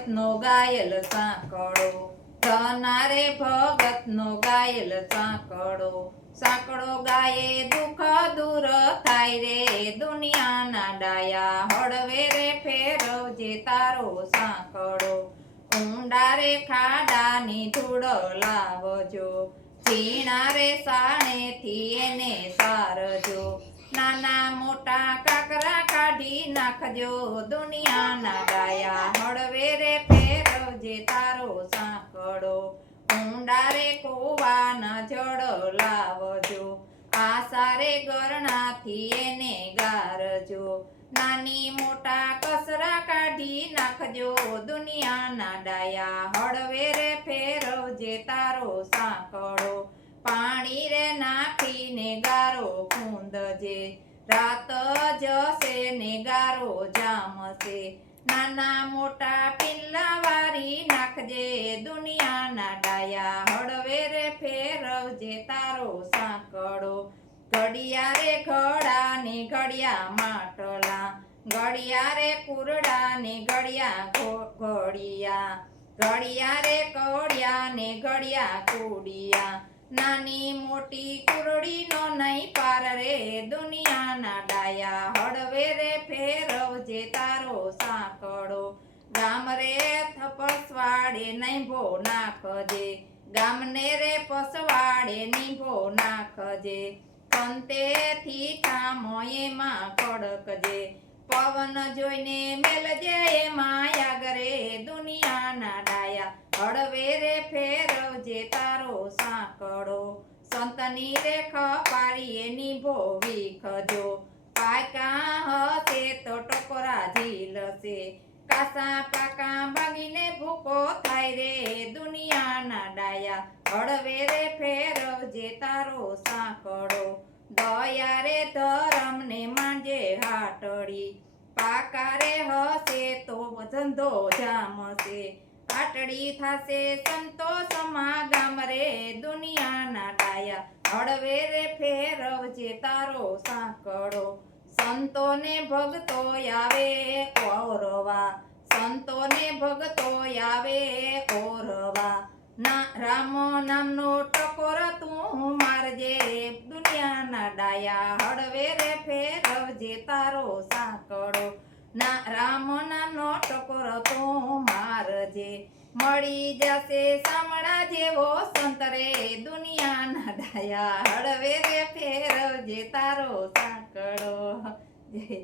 ભગતનો ગાયેલ સાંકળો, ધનારે ભગતનો ગાયેલ સાંકળો, સાંકળો ગાયે દુઃખ દૂર થાય રે, દુનિયાના ડાયા હળવે રે ફેરવજે તારો સાંકળો, ઊંડા રે ખાડાની ધૂળ લાવજો, ઝીણા રે સાણેથી એને સારજો, નાના મોટા કાકરા કાઢી નાખજો, દુનિયાના ડાયા હળવે રે ફેરવજે તારો સાંકળો, ઊંડા રે કૂવાના જળ લાવજો, આશા રે ગરણાથી એને ગારજો, નાની મોટા કસરા કાઢી નાખજો, દુનિયાના ડાયા હળવે રે ફેરવજે તારો સાંકળો, પાણી રે નાખીને ગારો ખૂંદજે, રાત જશે ને ગારો જામશે, નાના મોટા પિલ્લા વારી નાખજે, દુનિયાના ડાયા હળવે રે ફેરવજે તારો સાંકળો, ઘડિયા રે ઘડા ને ઘડિયા માટલા, ઘડિયા રે કુરડા ને ઘડિયા ઘડિયા, ઘડિયા રે કડિયા ને ઘડિયા કુડિયા, નાની મોટી કુરડીનો નહીં પાર રે, દુનિયાના ડાયા હળવે રે ફેરવજે તારો સાંકળો, ગામ રે પસવાડે નૈભો નાખજે, ગામને રે પસવાડે નીભો નાખજે, કંતેથી ઠામો એમાં કડકજે, પવન જોઈને મેલજે એમાં આગરે, દુનિયાના ડાયા હળવે રે ફેરવજે તારો સાંકળો, સંતની રે ખપારીએ નીભો વીખજો, પાકા હશે તો ટકોરા ઝીલશે, કાસા પાકા ભાગીને ભૂકો થાય રે, દુનિયાના ડાયા હળવે રે ફેરવજે તારો સાંકળો, દયા રે ધરમને માંજે હાટડી, પાકા રે હશે તો ધંધો જામશે, આટડી થાશે સંતોષમાં ગામ રે, દુનિયાના ડાયા હળવે રે ફેરવજે તારો સાંકળો, સંતોને ભગતો આવે ઓરવા, સંતોને ભગતો આવે ઓરવા, ના રામ નામનો ટકોર તું મારજે, દુનિયાના ડાયા હળવે રે ફેરવજે તારો સાંકળો, ના રામ નામનો ટકોર તું મારજે, મળી જશે સામળા જેવો સંત રે, દુનિયાના ડાયા હળવે રે ફેરવજે તારો સાંકળો. જય